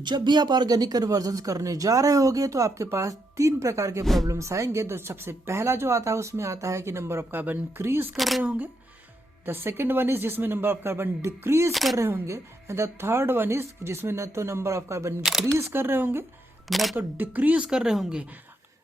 जब भी आप ऑर्गेनिक कन्वर्जन करने जा रहे होगे तो आपके पास 3 प्रकार के प्रॉब्लम्स आएंगे। तो सबसे पहला जो आता है उसमें आता है कि नंबर ऑफ कार्बन इंक्रीज कर रहे होंगे। द सेकेंड वन इज जिसमें नंबर ऑफ कार्बन डिक्रीज कर रहे होंगे। And the third one is जिसमें न तो नंबर ऑफ कार्बन इंक्रीज कर रहे होंगे न तो डिक्रीज कर रहे होंगे।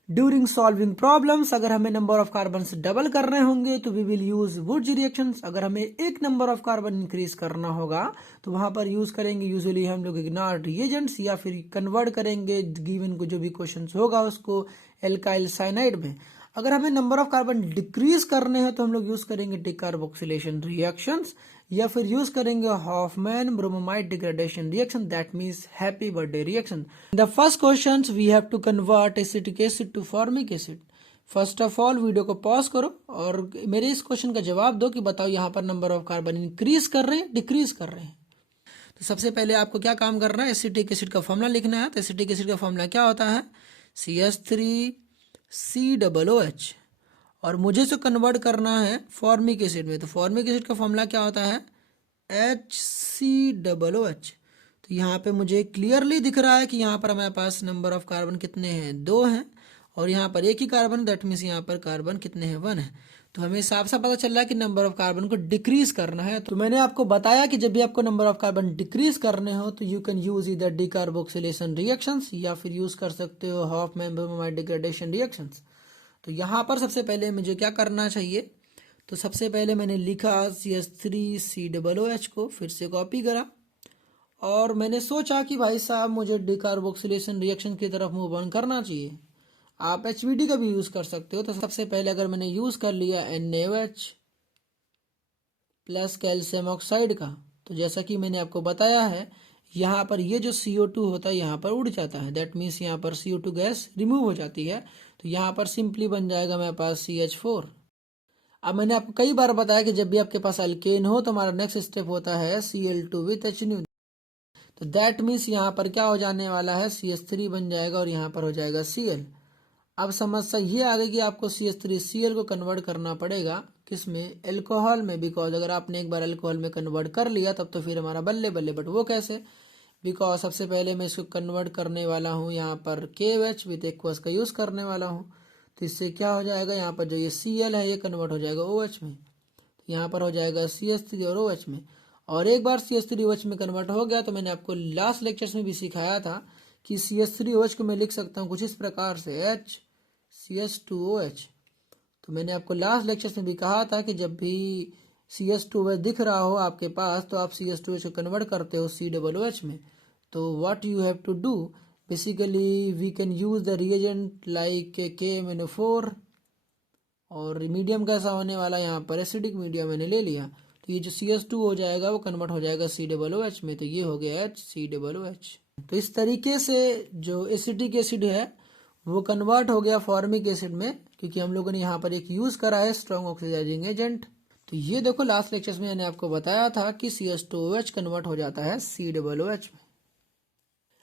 ड्यूरिंग सॉल्विंग प्रॉब्लम्स अगर हमें नंबर ऑफ कार्बन डबल करने होंगे तो we will use Wurtz reactions. अगर हमें एक नंबर ऑफ कार्बन इंक्रीज करना होगा तो वहां पर यूज करेंगे यूजुअली हम लोग इग्नार रिएजेंट्स या फिर कन्वर्ट करेंगे गिवन को जो भी क्वेश्चन होगा उसको एल्काइल साइनाइड में। अगर हमें नंबर ऑफ कार्बन डिक्रीज करने हैं तो हम लोग यूज करेंगे डिकार्बोक्सिलेशन रिएक्शंस या फिर यूज करेंगे Hofmann bromamide degradation reaction, that means happy birthday reaction. The first question we have to convert acetic acid to formic acid. First of all video को पॉज करो और मेरे इस क्वेश्चन का जवाब दो कि बताओ यहाँ पर नंबर ऑफ कार्बन इंक्रीज कर रहे हैं डिक्रीज कर रहे हैं। तो सबसे पहले आपको क्या काम करना है, एसिटिक एसिड का फॉर्मूला लिखना है। तो एसिटिक एसिड का फॉर्मूला क्या होता है, CH3COOH। और मुझे जो कन्वर्ट करना है फॉर्मिक एसिड में, तो फॉर्मिक एसिड का फॉर्मूला क्या होता है, HCOOH। तो यहाँ पे मुझे क्लियरली दिख रहा है कि यहाँ पर हमारे पास नंबर ऑफ कार्बन कितने हैं, 2 हैं और यहाँ पर एक ही कार्बन, दैट मीन्स यहाँ पर कार्बन कितने हैं, 1 है। तो हमें साफ साफ पता चल रहा है कि नंबर ऑफ कार्बन को डिक्रीज करना है। तो मैंने आपको बताया कि जब भी आपको नंबर ऑफ कार्बन डिक्रीज करने हो तो यू कैन यूज इधर डिकार्बोक्सिलेशन रिएक्शंस या फिर यूज कर सकते हो हॉफमैन ब्रोमोमाइड डिग्रेडेशन रिएक्शंस। तो यहाँ पर सबसे पहले मुझे क्या करना चाहिए, तो सबसे पहले मैंने लिखा CH3COOH को, फिर से कॉपी करा और मैंने सोचा कि भाई साहब मुझे डिकार्बोक्सिलेशन रिएक्शन की तरफ मूव ऑन करना चाहिए। आप HBD का भी यूज कर सकते हो। तो सबसे पहले अगर मैंने यूज कर लिया NaOH प्लस कैल्शियम ऑक्साइड का, तो जैसा कि मैंने आपको बताया है यहाँ पर ये जो CO2 होता है यहाँ पर उड़ जाता है, दैट मीन्स यहाँ पर CO2 गैस रिमूव हो जाती है। तो यहाँ पर सिंपली बन जाएगा मेरे पास CH4। अब मैंने आपको कई बार बताया कि जब भी आपके पास अल्केन हो तो हमारा नेक्स्ट स्टेप होता है Cl2 विथ HNO। तो दैट मीन्स यहाँ पर क्या हो जाने वाला है, CH3 बन जाएगा और यहाँ पर हो जाएगा Cl। अब समस्या ये आ गई कि आपको CH3Cl को कन्वर्ट करना पड़ेगा किस में, एल्कोहल में। बिकॉज अगर आपने एक बार एल्कोहल में कन्वर्ट कर लिया तब तो फिर हमारा बल्ले बल्ले, बट वो कैसे, बिकॉज सबसे पहले मैं इसको कन्वर्ट करने वाला हूँ यहाँ पर KOH विथ एक्वस का यूज करने वाला हूँ। तो इससे क्या हो जाएगा, यहाँ पर जो ये Cl है ये कन्वर्ट हो जाएगा OH में, तो यहाँ पर हो जाएगा CH3 और OH में। और एक बार CH3OH में कन्वर्ट हो गया तो मैंने आपको लास्ट लेक्चर्स में भी सिखाया था कि CH3OH को मैं लिख सकता हूँ कुछ इस प्रकार से HCH2OH। तो मैंने आपको लास्ट लेक्चर्स में भी कहा था कि जब भी CH2OH दिख रहा हो आपके पास तो आप CH2OH को कन्वर्ट करते हो COOH में। तो what you have to do, basically we can use the reagent like KMnO4 और मीडियम कैसा होने वाला, यहाँ पर एसिडिक मीडियम मैंने ले लिया। तो ये जो CH2 हो जाएगा वो कन्वर्ट हो जाएगा COOH में, तो ये हो गया HCOOH। तो इस तरीके से जो एसिडिक एसिड है वो कन्वर्ट हो गया फॉर्मिक एसिड में, क्योंकि हम लोगों ने यहाँ पर एक यूज करा है स्ट्रॉन्ग ऑक्सीडाइजिंग एजेंट। तो ये देखो लास्ट लेक्चर्स में मैंने आपको बताया था कि CH2OH कन्वर्ट हो जाता है COOH में।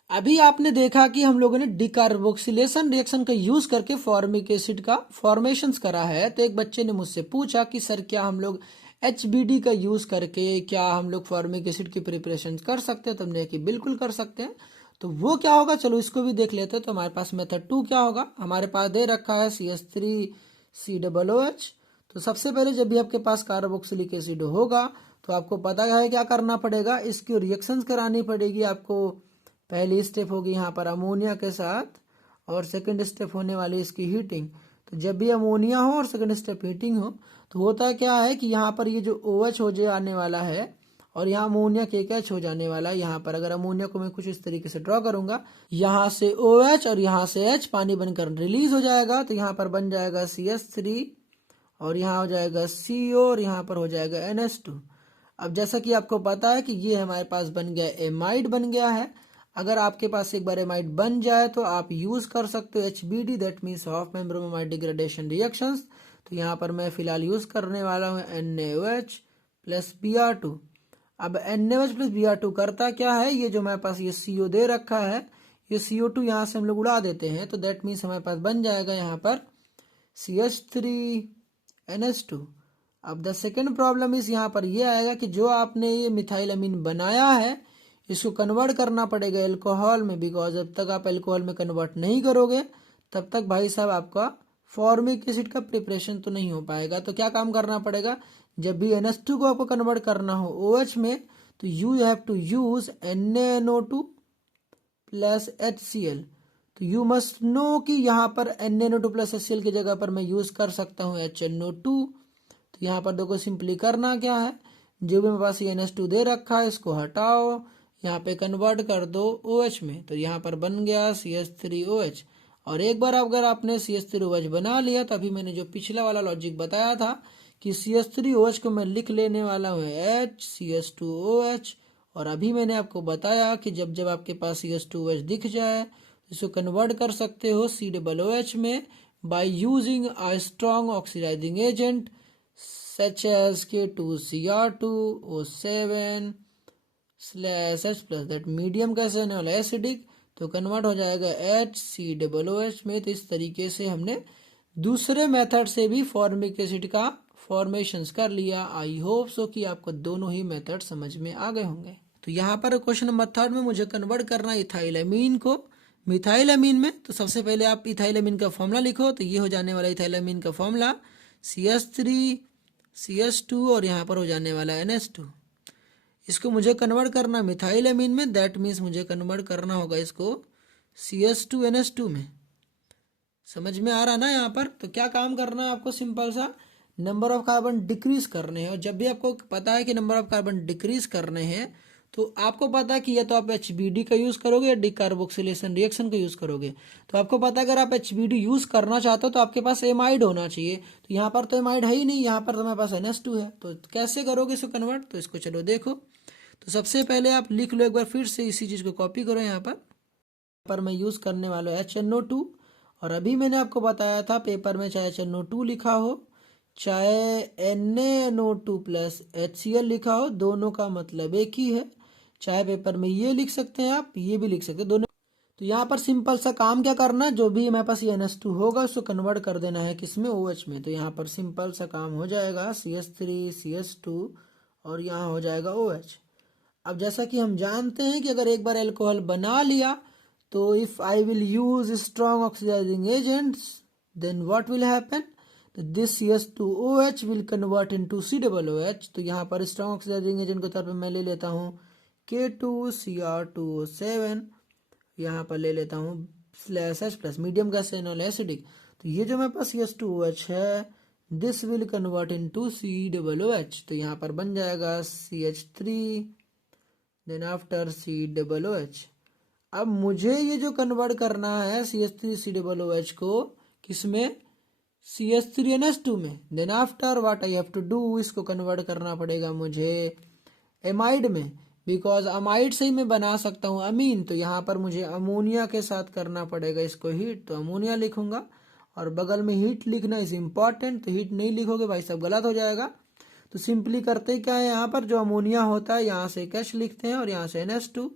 अभी आपने देखा कि हम लोगों ने डिकार्बोक्सिलेशन रिएक्शन का यूज करके फॉर्मिक एसिड का फॉर्मेशंस करा है। तो एक बच्चे ने मुझसे पूछा कि सर क्या हम लोग HBD का यूज करके क्या हम लोग फॉर्मिक एसिड की प्रिपरेशन कर सकते हैं, तो हमने कि बिल्कुल कर सकते हैं। तो वो क्या होगा, चलो इसको भी देख लेते हैं। तो हमारे पास मेथड 2 क्या होगा, हमारे पास दे रखा है CH3COOH। तो सबसे पहले जब भी आपके पास कार्बोक्सिलिक एसिड होगा तो आपको पता है क्या करना पड़ेगा, इसकी रिएक्शंस करानी पड़ेगी आपको। पहली स्टेप होगी यहाँ पर अमोनिया के साथ और सेकंड स्टेप होने वाली इसकी हीटिंग। तो जब भी अमोनिया हो और सेकंड स्टेप हीटिंग हो तो होता क्या है कि यहाँ पर ये जो OH हो जाने वाला है और यहाँ अमोनिया KH हो जाने वाला है। यहाँ पर अगर अमोनिया को मैं कुछ इस तरीके से ड्रॉ करूंगा, यहाँ से OH और यहाँ से H पानी बनकर रिलीज हो जाएगा। तो यहाँ पर बन जाएगा CH3 और यहाँ हो जाएगा CO और यहाँ पर हो जाएगा NH2। अब जैसा कि आपको पता है कि ये हमारे पास बन गया एमाइड बन गया है। अगर आपके पास एक बार एमाइड बन जाए तो आप यूज कर सकते हो HBD, that means Hoffmann bromamide degradation reactions. तो यहाँ पर मैं फिलहाल यूज करने वाला हूँ NaOH प्लस Br2। अब NaOH प्लस Br2 करता क्या है, ये जो हमारे पास ये CO दे रखा है, ये CO2 यहाँ से हम लोग उड़ा देते हैं। तो दैट मीन्स हमारे पास बन जाएगा यहाँ पर CH3NH2। अब द सेकेंड प्रॉब्लम इस यहाँ पर ये आएगा कि जो आपने ये मिथाइल अमीन बनाया है इसको कन्वर्ट करना पड़ेगा एल्कोहल में, बिकॉज जब तक आप एल्कोहल में कन्वर्ट नहीं करोगे तब तक भाई साहब आपका फॉर्मिक एसिड का प्रिपरेशन तो नहीं हो पाएगा। तो क्या काम करना पड़ेगा, जब भी NH2 को आपको कन्वर्ट करना हो OH में, तो you have to use NaNO2 plus HCl। तो यू मस्ट नो कि यहाँ पर NaNO2 प्लस HCl की जगह पर मैं यूज कर सकता हूँ HNO2। तो यहाँ पर देखो सिंपली करना क्या है, जो भी मेरे पास NH2 दे रखा है इसको हटाओ, यहाँ पे कन्वर्ट कर दो OH में, तो यहाँ पर बन गया CH3OH। और एक बार अगर आपने CH3OH बना लिया तो अभी मैंने जो पिछला वाला लॉजिक बताया था कि CH3OH को मैं लिख लेने वाला हूँ HCH2OH। और अभी मैंने आपको बताया कि जब जब आपके पास CH2OH दिख जाए इसको कन्वर्ट कर सकते हो COOH में by using a strong oxidizing agent such as K2Cr2O7/H plus, that medium कैसे होने वाला एसिडिक, तो कन्वर्ट हो जाएगा HCOOH में। तो इस तरीके से हमने दूसरे मेथड से भी फॉर्मिक एसिड का फॉर्मेशंस कर लिया। आई होप सो कि आपको दोनों ही मेथड समझ में आ गए होंगे। तो यहाँ पर क्वेश्चन नंबर 3 में मुझे कन्वर्ट करना है इथाइलएमीन को मिथाइलएमीन में। तो सबसे पहले आप इथाइलएमीन का फॉर्मूला लिखो, तो ये हो जाने वाला इथाइलएमीन का फॉर्मूला CH3CH2 और यहाँ पर हो जाने वाला NH2। इसको मुझे कन्वर्ट करना मिथाइलएमीन में, दैट मीन्स मुझे कन्वर्ट करना होगा इसको CH2NH2 में। समझ में आ रहा ना यहाँ पर। तो क्या काम करना है आपको, सिंपल सा नंबर ऑफ कार्बन डिक्रीज करने हैं। और जब भी आपको पता है कि नंबर ऑफ कार्बन डिक्रीज करने हैं तो आपको पता है कि या तो आप HBD का यूज करोगे या डिकार्बोक्सिलेशन रिएक्शन का यूज करोगे। तो आपको पता है अगर आप HBD यूज करना चाहते हो तो आपके पास एमाइड होना चाहिए। तो यहाँ पर तो एमाइड है ही नहीं, यहाँ पर तो मेरे पास NH2 है। तो कैसे करोगे इसको कन्वर्ट, तो इसको चलो देखो। तो सबसे पहले आप लिख लो एक बार फिर से, इसी चीज को कॉपी करो। यहाँ पर मैं यूज करने वाला हूँ HNO2। और अभी मैंने आपको बताया था पेपर में चाहे HNO2 लिखा हो चाहे NaNO2 प्लस HCl लिखा हो, दोनों का मतलब एक ही है। चाहे पेपर में ये लिख सकते हैं आप, ये भी लिख सकते हैं, दोनों। तो यहाँ पर सिंपल सा काम क्या करना है, जो भी मेरे पास ये NH2 होगा उसको कन्वर्ट कर देना है किसमें, OH में। तो यहाँ पर सिंपल सा काम हो जाएगा CH3CH2 और यहाँ हो जाएगा OH। अब जैसा कि हम जानते हैं कि अगर एक बार एल्कोहल बना लिया तो if I will use strong oxidising agents then what will happen, तो this CH2OH will convert into COOH। तो यहाँ पर स्ट्रॉन्ग ऑक्सीडाइजिंग एजेंट के तौर पर मैं ले लेता हूँ K2Cr2O7, यहाँ पर ले लेता हूँ /H plus, medium gas anole acidic. तो ये जो मेरे पास CH2OH है this will convert into COOH। तो यहाँ पर बन जाएगा CH3 देन आफ्टर COOH। अब मुझे ये जो कन्वर्ट करना है CH3COOH को किसमें, CH3NH2 में। Then after what I have to do, इसको कन्वर्ट करना पड़ेगा मुझे एमाइड में, बिकॉज अमाइड से ही मैं बना सकता हूँ अमीन। तो यहाँ पर मुझे अमोनिया के साथ करना पड़ेगा इसको हीट, तो अमोनिया लिखूंगा। और बगल में हीट लिखना इज इम्पॉर्टेंट, तो हीट नहीं लिखोगे भाई सब गलत हो जाएगा। तो सिंपली करते क्या है, यहाँ पर जो अमोनिया होता है यहाँ से H लिखते हैं और यहाँ से NH2।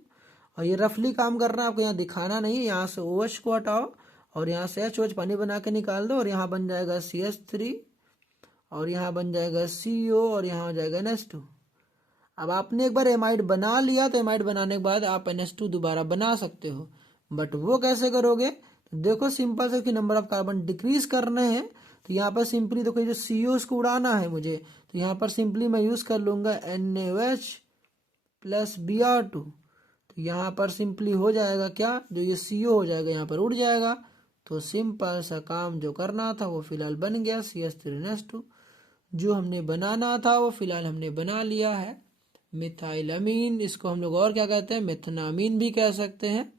और ये रफली काम करना है आपको, यहाँ दिखाना नहीं है। यहाँ से OH को हटाओ और यहाँ से HOH पानी बना के निकाल दो और यहाँ बन जाएगा CH3 और यहाँ बन जाएगा CO और यहाँ हो जाएगा NH2। अब आपने एक बार एमाइड बना लिया तो एमाइड बनाने के बाद आप NH2 दोबारा बना सकते हो, बट वो कैसे करोगे, तो देखो सिंपल से कि नंबर ऑफ कार्बन डिक्रीज करने हैं। तो यहाँ पर सिंपली देखो जो CO को उड़ाना है मुझे, तो यहाँ पर सिंपली मैं यूज कर लूंगा NaOH प्लस Br2। तो यहाँ पर सिंपली हो जाएगा क्या, जो ये CO हो जाएगा यहाँ पर उड़ जाएगा। तो सिंपल सा काम जो करना था वो फिलहाल बन गया CH3NH2। जो हमने बनाना था वो फिलहाल हमने बना लिया है मिथाइलअमीन। इसको हम लोग और क्या कहते हैं, मेथनामीन भी कह सकते हैं।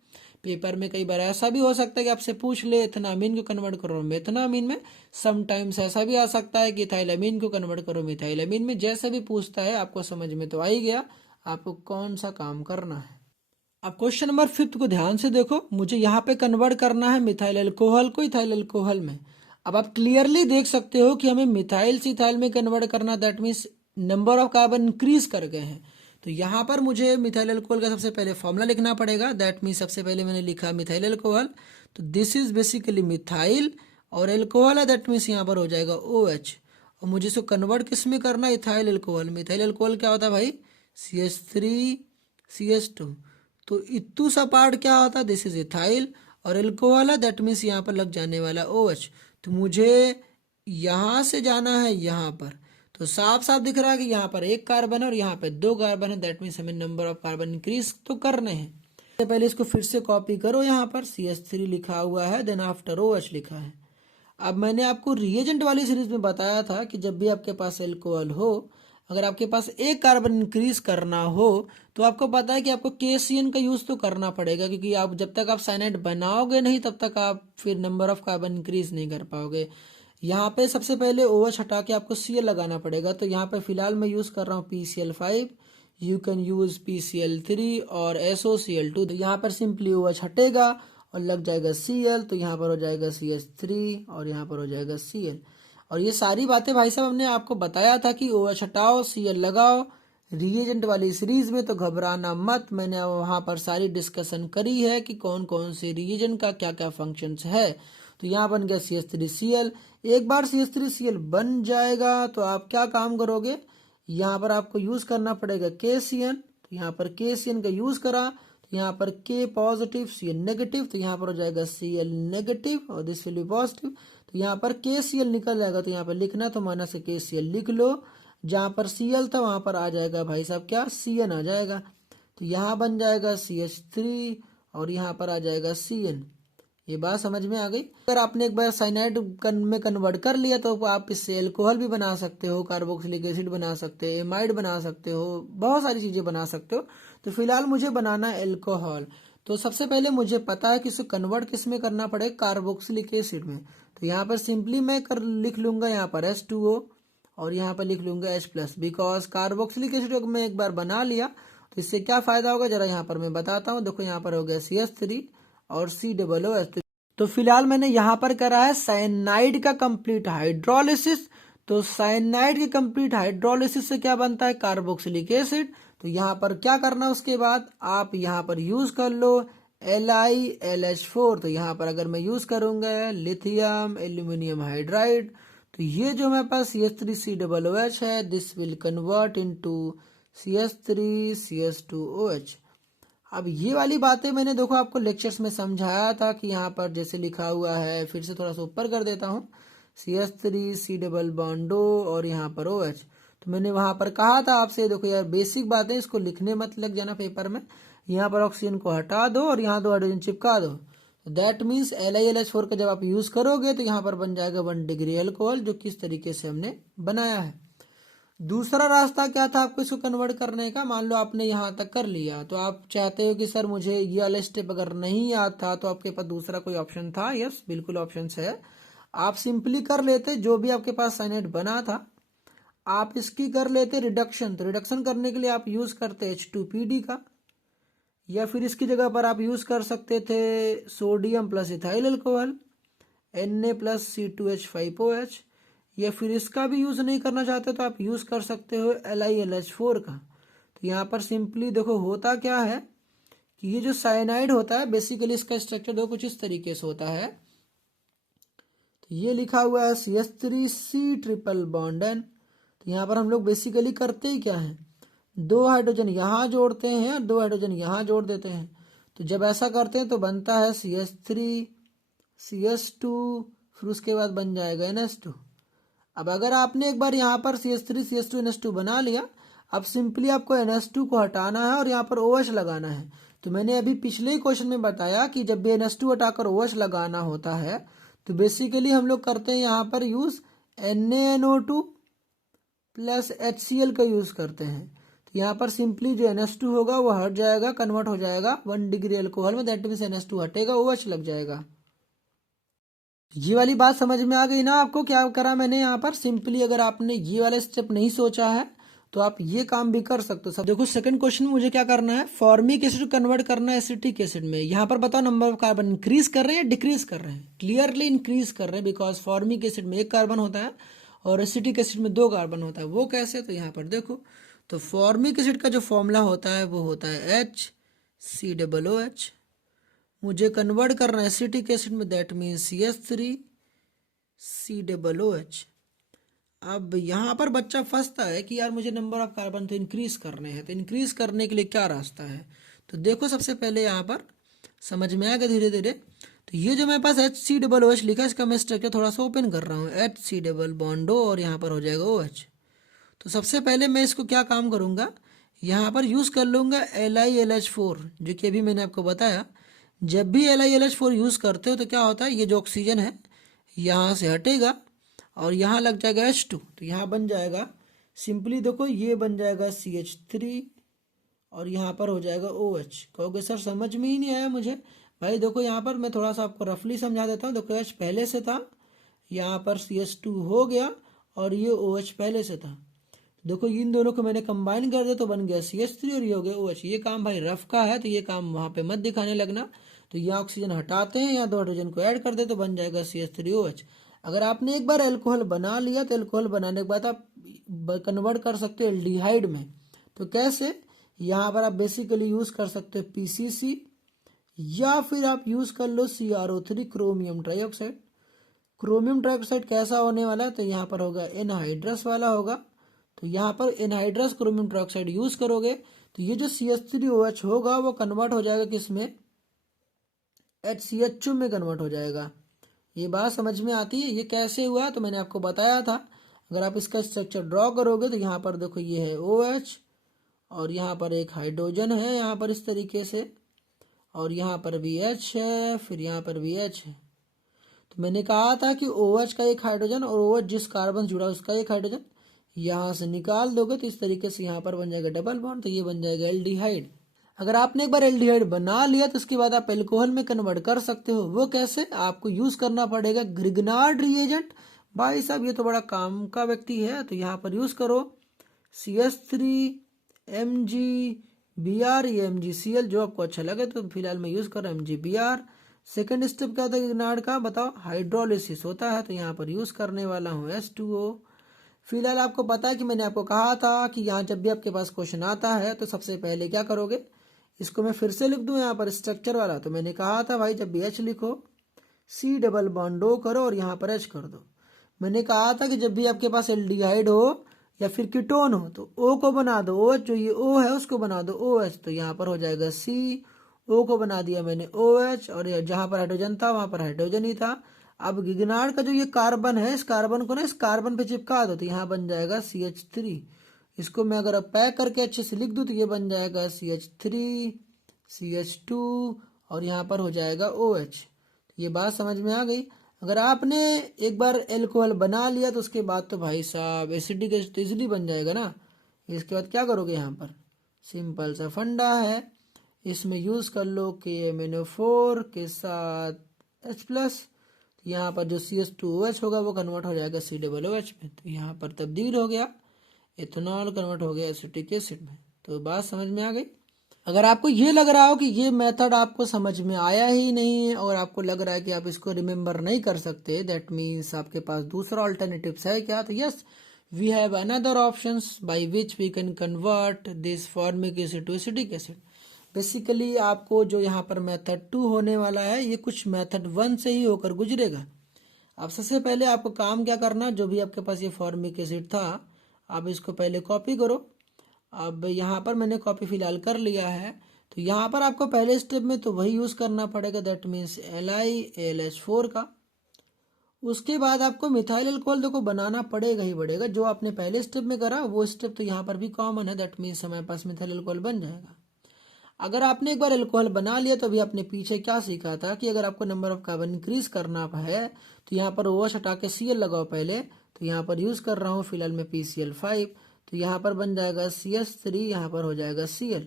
पेपर में कई बार ऐसा भी हो सकता है कि आपसे पूछ ले एथनामीन को कन्वर्ट करो मेथनामीन में। समटाइम्स ऐसा भी आ सकता है कि इथाइलअमीन को कन्वर्ट करो मिथाइलअमीन में। जैसे भी पूछता है आपको समझ में तो आ ही गया आपको कौन सा काम करना है। अब क्वेश्चन नंबर 5 को ध्यान से देखो, मुझे यहाँ पे कन्वर्ट करना है मिथाइल अल्कोहल को इथाइल अल्कोहल में। अब आप क्लियरली देख सकते हो कि हमें मिथाइल से इथाइल में कन्वर्ट करना, that means number of carbon increase कर गए हैं। तो यहाँ पर मुझे मिथाइल अल्कोहल का सबसे पहले फॉर्मूला लिखना पड़ेगा, दैट मीन्स सबसे पहले मैंने लिखा मिथाइल अल्कोहल। तो दिस इज बेसिकली मिथाइल और अल्कोहल है, दैट मीन्स यहाँ पर हो जाएगा OH। और मुझे इसको कन्वर्ट किस में करना है, इथाइल अल्कोहल में। इथाइल अल्कोहल क्या होता है भाई, CH3CH2। तो इतू सा पार्ट क्या होता है, दिस इज इथाइल, और एल्कोहल है, दैट मीन्स यहाँ पर लग जाने वाला OH। तो मुझे यहाँ से जाना है यहाँ पर, तो साफ साफ दिख रहा है कि यहाँ पर एक कार्बन है और यहाँ पे 2 कार्बन है, दैट मीन्स हमें नंबर ऑफ कार्बन इंक्रीज तो करने हैं। सबसे पहले इसको फिर से कॉपी करो, यहाँ पर CH3 लिखा हुआ है, देन आफ्टर OH लिखा है। अब मैंने आपको रिएजेंट वाली सीरीज में बताया था कि जब भी आपके पास एल्कोहल हो, अगर आपके पास एक कार्बन इंक्रीज करना हो तो आपको पता है कि आपको KCN का यूज तो करना पड़ेगा, क्योंकि आप जब तक आप साइनाइड बनाओगे नहीं तब तक आप फिर नंबर ऑफ कार्बन इंक्रीज नहीं कर पाओगे। यहाँ पे सबसे पहले OH हटा के आपको Cl लगाना पड़ेगा। तो यहाँ पे फिलहाल मैं यूज कर रहा हूँ PCl5, you can use PCl3 और SOCl2। तो यहाँ पर सिंपली OH हटेगा और लग जाएगा Cl, तो यहाँ पर हो जाएगा CH3 और यहाँ पर हो जाएगा Cl। और ये सारी बातें भाई साहब हमने आपको बताया था कि OH हटाओ Cl लगाओ रिएजेंट वाली सीरीज में, तो घबराना मत। मैंने वहाँ पर सारी डिस्कशन करी है कि कौन कौन से रिएजेंट का क्या क्या फंक्शंस है। तो यहाँ बन गया CH3Cl। एक बार CH3Cl बन जाएगा तो आप क्या काम करोगे, यहाँ पर आपको यूज करना पड़ेगा KCN। तो यहाँ पर KCN का यूज करा, तो यहाँ पर K पॉजिटिव Cn नेगेटिव, तो यहाँ पर हो जाएगा Cl नेगेटिव और दिस विल बी पॉजिटिव। तो यहाँ पर KCl निकल जाएगा, तो यहाँ पर लिखना तो माना से KCl लिख लो, जहाँ पर Cl था वहाँ पर आ जाएगा भाई साहब क्या, Cn आ जाएगा। तो यहाँ बन जाएगा CH3 और यहाँ पर आ जाएगा Cn। ये बात समझ में आ गई। अगर आपने एक बार साइनाइड में कन्वर्ट कर लिया तो आप इससे एल्कोहल भी बना सकते हो, कार्बोक्सिलिक एसिड बना सकते हो, एमाइड बना सकते हो, बहुत सारी चीजें बना सकते हो। तो फिलहाल मुझे बनाना है एल्कोहल। तो सबसे पहले मुझे पता है कि इसे कन्वर्ट किस में करना पड़ेगा, कार्बोक्सिलिक एसिड में। तो यहाँ पर सिंपली मैं लिख लूंगा यहाँ पर H2O और यहाँ पर लिख लूंगा H+, बिकॉज कार्बोक्सिलिक एसिड को मैं एक बार बना लिया तो इससे क्या फायदा होगा जरा यहाँ पर मैं बताता हूँ। देखो यहाँ पर हो गया CH3 और COOH। तो फिलहाल मैंने यहाँ पर करा है साइनाइड का कंप्लीट हाइड्रोलिसिस। तो साइनाइड के कंप्लीट हाइड्रोलिसिस से क्या बनता है, कार्बोक्सिलिक एसिड। तो यहाँ पर क्या करना, उसके बाद आप यहाँ पर यूज कर लो LiLH4। तो यहाँ पर अगर मैं यूज करूंगा लिथियम एल्यूमिनियम हाइड्राइड, तो ये जो मेरे पास CH3COOH है, this will convert into CH3CH2OH। अब ये वाली बातें मैंने देखो आपको लेक्चर्स में समझाया था कि यहाँ पर जैसे लिखा हुआ है, फिर से थोड़ा सा ऊपर कर देता हूँ, CH3C डबल बॉन्डो और यहाँ पर OH। तो मैंने वहां पर कहा था आपसे, देखो यार बेसिक बातें इसको लिखने मत लग जाना पेपर में। यहाँ पर ऑक्सीजन को हटा दो और यहाँ 2 हाइड्रोजन चिपका दो। दैट मीन्स LiLH4 का जब आप यूज करोगे तो यहाँ पर बन जाएगा 1 डिग्री अल्कोहल, जो किस तरीके से हमने बनाया है। दूसरा रास्ता क्या था आपको इसको कन्वर्ट करने का, मान लो आपने यहाँ तक कर लिया तो आप चाहते हो कि सर मुझे ये वाला स्टेप अगर नहीं याद था, तो आपके पास दूसरा कोई ऑप्शन था। यस बिल्कुल ऑप्शन है, आप सिंपली कर लेते जो भी आपके पास साइनाइड बना था, आप इसकी कर लेते रिडक्शन। तो रिडक्शन करने के लिए आप यूज करते H2PD का, या फिर इसकी जगह पर आप यूज कर सकते थे sodium plus ethyl alcohol Na+C2H5OH, या फिर इसका भी यूज नहीं करना चाहते तो आप यूज कर सकते हो LiLH4 का। तो यहाँ पर सिंपली देखो होता क्या है कि ये जो साइनाइड होता है बेसिकली इसका स्ट्रक्चर देखो कुछ इस तरीके से होता है। तो ये लिखा हुआ है CH3C ट्रिपल बॉन्ड N। तो यहाँ पर हम लोग बेसिकली करते ही क्या है, 2 हाइड्रोजन यहाँ जोड़ते हैं और 2 हाइड्रोजन यहाँ जोड़ देते हैं। तो जब ऐसा करते हैं तो बनता है CH3 CH2, फिर उसके बाद बन जाएगा NH2। अब अगर आपने एक बार यहाँ पर CH3 CH2 NH2 बना लिया, अब सिंपली आपको NH2 को हटाना है और यहाँ पर OH लगाना है। तो मैंने अभी पिछले ही क्वेश्चन में बताया कि जब भी NH2 हटाकर OH लगाना होता है तो बेसिकली हम लोग करते हैं यहाँ पर यूज NaNO2 प्लस HCl का यूज करते हैं। तो यहाँ पर सिंपली जो NH2 होगा वो हट जाएगा, कन्वर्ट हो जाएगा 1 डिग्री अल्कोहल में, दैट मीन्स NH2 हटेगा, OH लग जाएगा। ये वाली बात समझ में आ गई ना आपको, क्या करा मैंने यहाँ पर सिंपली। अगर आपने ये वाला स्टेप नहीं सोचा है तो आप ये काम भी कर सकते हो। सब देखो सेकंड क्वेश्चन में मुझे क्या करना है, फॉर्मिक एसिड कन्वर्ट करना है एसिटिक एसिड में। यहाँ पर बताओ नंबर ऑफ कार्बन इंक्रीज कर रहे हैं या डिक्रीज कर रहे हैं। क्लियरली इंक्रीज कर रहे हैं, बिकॉज फॉर्मिक एसिड में 1 कार्बन होता है और एसिटिक एसिड में 2 कार्बन होता है। वो कैसे, तो यहाँ पर देखो, तो फॉर्मिक एसिड का जो फॉर्मूला होता है वो होता है HCOOH। मुझे कन्वर्ट करना है एसिटिक एसिड में, दैट मीन्स CH3COOH। अब यहाँ पर बच्चा फंसता है कि यार मुझे नंबर ऑफ कार्बन तो इंक्रीज करने हैं, तो इंक्रीज करने के लिए क्या रास्ता है। तो देखो सबसे पहले यहाँ पर समझ में आएगा धीरे धीरे। तो ये जो मेरे पास HCOOH लिखा है, इसका मैं स्ट्रक्चर थोड़ा सा ओपन कर रहा हूँ, HC डबल बॉन्ड O और यहाँ पर हो जाएगा OH। तो सबसे पहले मैं इसको क्या काम करूँगा, यहाँ पर यूज़ कर लूँगा LiLH4, जो कि अभी मैंने आपको बताया। जब भी LiLH4 यूज़ करते हो तो क्या होता है, ये जो ऑक्सीजन है यहाँ से हटेगा और यहाँ लग जाएगा H2, तो यहाँ बन जाएगा सिंपली देखो ये बन जाएगा CH3 और यहाँ पर हो जाएगा OH। कहोगे सर समझ में ही नहीं आया मुझे। भाई देखो यहाँ पर मैं थोड़ा सा आपको रफली समझा देता हूँ। देखो H पहले से था, यहाँ पर CH2 हो गया और ये OH पहले से था। देखो इन दोनों को मैंने कंबाइन कर दिया तो बन गया CH3 और ये हो गया OH। ये काम भाई रफ का है, तो ये काम वहाँ पे मत दिखाने लगना। तो यहाँ ऑक्सीजन हटाते हैं, यहाँ 2 हाइड्रोजन को ऐड कर दे तो बन जाएगा CH3OH। अगर आपने एक बार एल्कोहल बना लिया तो एल्कोहल बनाने के बाद आप कन्वर्ट कर सकते हो एल्डिहाइड में। तो कैसे, यहाँ पर आप बेसिकली यूज़ कर सकते हो PCC या फिर आप यूज़ कर लो CrO3 chromium trioxide. Chromium trioxide कैसा होने वाला है, तो यहाँ पर होगा एनहाइड्रस वाला होगा। तो यहाँ पर एनहाइड्रस क्रोमियम ट्राइऑक्साइड यूज़ करोगे तो ये जो CH3OH होगा वो कन्वर्ट हो जाएगा किसमें, HCHO में कन्वर्ट हो जाएगा। ये बात समझ में आती है। ये कैसे हुआ तो मैंने आपको बताया था। अगर आप इसका स्ट्रक्चर ड्रॉ करोगे तो यहाँ पर देखो ये है OH और यहाँ पर एक हाइड्रोजन है यहाँ पर इस तरीके से, और यहाँ पर भी H है, फिर यहाँ पर भी H है। तो मैंने कहा था कि OH का एक हाइड्रोजन और OH जिस कार्बन जुड़ा उसका एक हाइड्रोजन यहाँ से निकाल दोगे तो इस तरीके से यहाँ पर बन जाएगा डबल बॉन्ड, तो ये बन जाएगा एल्डिहाइड। अगर आपने एक बार एल्डिहाइड बना लिया तो उसके बाद आप एल्कोहल में कन्वर्ट कर सकते हो। वो कैसे, आपको यूज करना पड़ेगा ग्रिग्नार्ड रिएजेंट। भाई साहब ये तो बड़ा काम का व्यक्ति है, तो यहाँ पर यूज करो CH3MgBr या MgCl, जो आपको अच्छा लगे। तो फिलहाल मैं यूज कर रहा हूँ MgBr। सेकेंड स्टेप क्या था ग्रिग्नार्ड का, बताओ, हाइड्रोलिसिस होता है, तो यहाँ पर यूज करने वाला हूँ H2O। फिलहाल आपको पता है कि मैंने आपको कहा था कि यहाँ जब भी आपके पास क्वेश्चन आता है तो सबसे पहले क्या करोगे, इसको मैं फिर से लिख दूं यहाँ पर स्ट्रक्चर वाला। तो मैंने कहा था भाई जब भी H लिखो C डबल बॉन्ड O करो और यहाँ पर H कर दो। मैंने कहा था कि जब भी आपके पास एल्डिहाइड हो या फिर कीटोन हो तो O को बना दो OH, जो ये O है उसको बना दो OH, तो यहाँ पर हो जाएगा C। O को बना दिया मैंने OH और जहाँ पर हाइड्रोजन था वहाँ पर हाइड्रोजन ही था। अब गिगनार्ड का जो ये कार्बन है, इस कार्बन को ना इस कार्बन पे चिपका दो तो यहाँ बन जाएगा CH3। इसको मैं अगर अब पैक करके अच्छे से लिख दूं तो ये बन जाएगा CH3 CH2 और यहाँ पर हो जाएगा OH। ये बात समझ में आ गई। अगर आपने एक बार एल्कोहल बना लिया तो उसके बाद तो भाई साहब एसिडिक एसिड तो इजिली बन जाएगा ना। इसके बाद क्या करोगे, यहाँ पर सिंपल सा फंडा है, इसमें यूज कर लो KMnO4 के साथ H+। यहाँ पर जो CH2OH होगा वो कन्वर्ट हो जाएगा COOH में, तो यहाँ पर तब्दील हो गया इथेनॉल, कन्वर्ट हो गया एसिटिक एसिड में। तो बात समझ में आ गई। अगर आपको ये लग रहा हो कि ये मेथड आपको समझ में आया ही नहीं और आपको लग रहा है कि आप इसको रिमेम्बर नहीं कर सकते, दैट मीन्स आपके पास दूसरा ऑल्टरनेटिव्स है क्या, तो yes we have another options by which we can convert this formic acid to acetic acid. Basically आपको जो यहाँ पर मेथड 2 होने वाला है ये कुछ मेथड 1 से ही होकर गुजरेगा। अब सबसे पहले आपको काम क्या करना, जो भी आपके पास ये फॉर्मिक एसिड था आप इसको पहले कॉपी करो। अब यहाँ पर मैंने कॉपी फिलहाल कर लिया है। तो यहाँ पर आपको पहले स्टेप में तो वही यूज़ करना पड़ेगा, दैट मीन्स LiAlH4 का। उसके बाद आपको मिथाइल अल्कोहल देखो बनाना पड़ेगा ही पड़ेगा। जो आपने पहले स्टेप में करा वो स्टेप तो यहाँ पर भी कॉमन है, दैट मीन्स हमारे पास मिथाइल अल्कोहल बन जाएगा। अगर आपने एक बार अल्कोहल बना लिया तो अभी आपने पीछे क्या सीखा था कि अगर आपको नंबर ऑफ कार्बन इंक्रीज करना है तो यहाँ पर OH हटा के Cl लगाओ पहले। तो यहाँ पर यूज कर रहा हूँ फिलहाल में PCl5, तो यहाँ पर बन जाएगा CH3, यहाँ पर हो जाएगा Cl।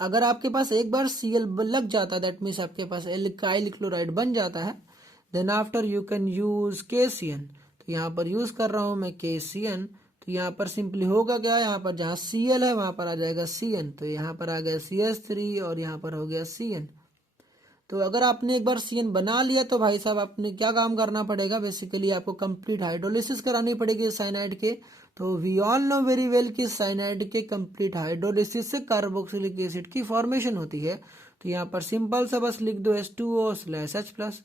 अगर आपके पास एक बार Cl लग जाता है दैट मीन्स आपके पास एल्काइल क्लोराइड बन जाता है, then after you can use KCN। तो यहाँ पर यूज कर रहा हूँ मैं KCN। तो यहाँ पर सिंपली होगा क्या, यहाँ पर जहाँ Cl है वहाँ पर आ जाएगा CN, तो यहाँ पर आ गया CH3 और यहाँ पर हो गया CN। तो अगर आपने एक बार CN बना लिया तो भाई साहब आपने क्या काम करना पड़ेगा, बेसिकली आपको कंप्लीट हाइड्रोलिसिस करानी पड़ेगी साइनाइड के। तो we all know very well कि साइनाइड के कंप्लीट हाइड्रोलिसिस से कार्बोक्सिलिक एसिड की फॉर्मेशन होती है। तो यहाँ पर सिंपल सा बस लिख दो H2O/H+।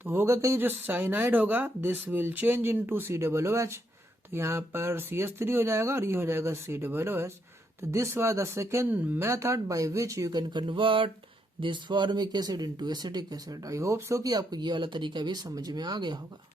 तो होगा कि जो साइनाइड होगा this will change into COOH। तो यहाँ पर CH3 हो जाएगा और ये हो जाएगा COOH। तो this was the second method by which you can convert this formic acid into acetic acid. I hope so कि आपको ये वाला तरीका भी समझ में आ गया होगा।